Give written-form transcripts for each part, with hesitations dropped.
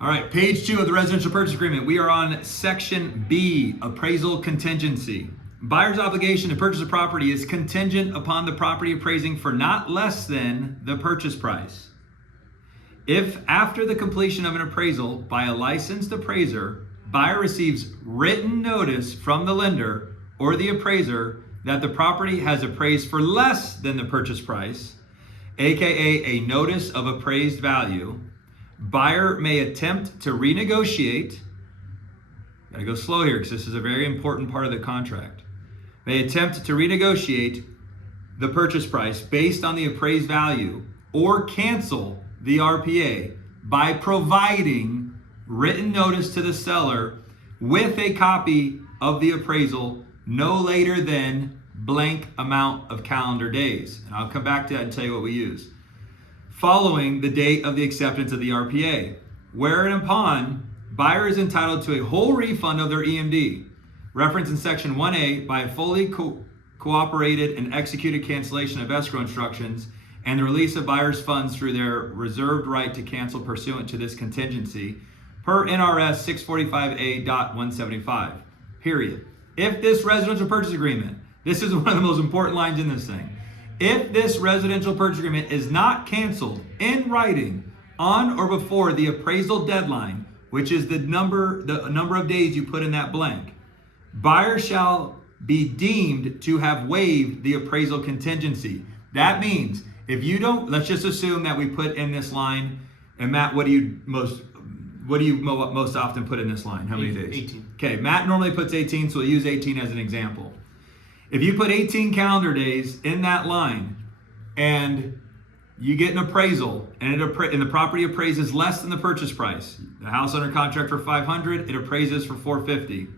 All right, page 2 of the residential purchase agreement. We are on section B, appraisal contingency. Buyer's obligation to purchase a property is contingent upon the property appraising for not less than the purchase price. If after the completion of an appraisal by a licensed appraiser, buyer receives written notice from the lender or the appraiser that the property has appraised for less than the purchase price, aka a notice of appraised value, buyer may attempt to renegotiate. Gotta go slow here because this is a very important part of the contract. May attempt to renegotiate the purchase price based on the appraised value or cancel the RPA by providing written notice to the seller with a copy of the appraisal no later than blank amount of calendar days. And I'll come back to that and tell you what we use. Following the date of the acceptance of the RPA, where and upon, buyer is entitled to a whole refund of their EMD, referenced in section 1A by a fully cooperated and executed cancellation of escrow instructions and the release of buyer's funds through their reserved right to cancel pursuant to this contingency per NRS 645A.175, period. If this residential purchase agreement, this is one of the most important lines in this thing, if this residential purchase agreement is not canceled in writing on or before the appraisal deadline, which is the number of days you put in that blank, buyer shall be deemed to have waived the appraisal contingency. That means if you don't, let's just assume that we put in this line, and Matt, what do you most often put in this line? How many days? 18. Okay, Matt normally puts 18, so we'll use 18 as an example. If you put 18 calendar days in that line and you get an appraisal and the property appraises less than the purchase price, the house under contract for $500, it appraises for $450,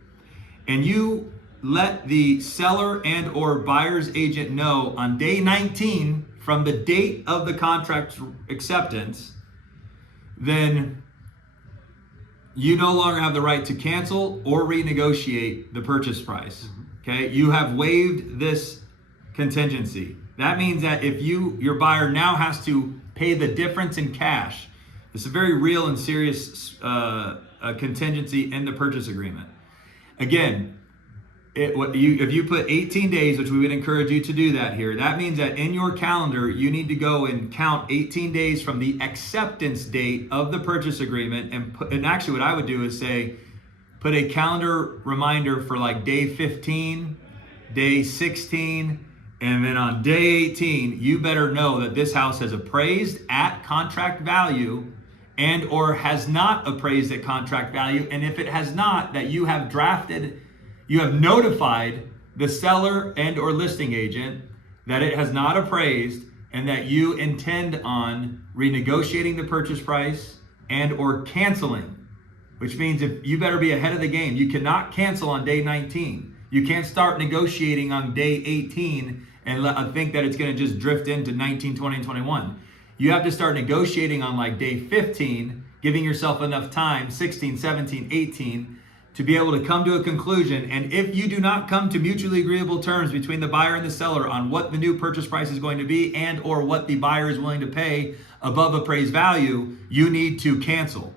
and you let the seller and or buyer's agent know on day 19 from the date of the contract acceptance, then you no longer have the right to cancel or renegotiate the purchase price. Okay, you have waived this contingency. That means that if your buyer now has to pay the difference in cash, it's a very real and serious contingency in the purchase agreement. Again, if you put 18 days, which we would encourage you to do that here, that means that in your calendar, you need to go and count 18 days from the acceptance date of the purchase agreement. And actually what I would do is say, put a calendar reminder for like day 15, day 16, and then on day 18, you better know that this house has appraised at contract value and or has not appraised at contract value. And if it has not, that you have notified the seller and or listing agent that it has not appraised and that you intend on renegotiating the purchase price and or canceling. Which means if you better be ahead of the game. You cannot cancel on day 19. You can't start negotiating on day 18 and think that it's going to just drift into 19, 20, and 21. You have to start negotiating on like day 15, giving yourself enough time, 16, 17, 18, to be able to come to a conclusion. And if you do not come to mutually agreeable terms between the buyer and the seller on what the new purchase price is going to be and or what the buyer is willing to pay above appraised value, you need to cancel.